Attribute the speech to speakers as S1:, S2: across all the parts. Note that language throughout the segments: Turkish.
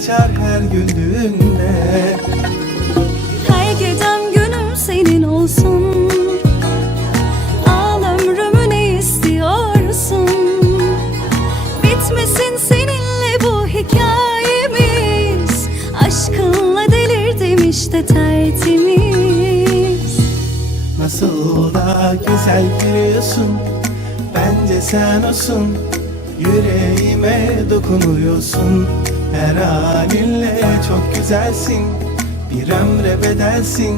S1: açar her güldüğünde.
S2: Her gecem günüm senin olsun. Al ömrümü ne istiyorsun? Bitmesin seninle bu hikayemiz. Aşkınla delirdim işte tertemiz.
S1: Nasıl da güzel gülüyorsun Bence sen olsun. Yüreğime dokunuyorsun Her halinle çok güzelsin Bir ömre bedelsin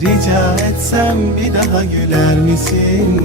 S1: Rica etsem bir daha güler misin?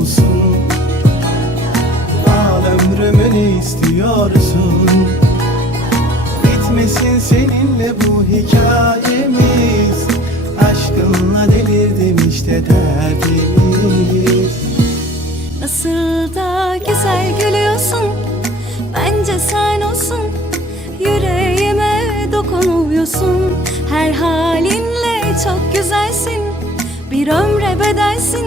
S1: Olsun. Al ömrümü istiyorsun? Bitmesin seninle bu hikayemiz. Aşkınla delirdim işte tertemiz
S2: Nasıl da güzel gülüyorsun Bence sen olsun. Yüreğime dokunuyorsun Her halinle çok güzelsin. Bir ömre bedelsin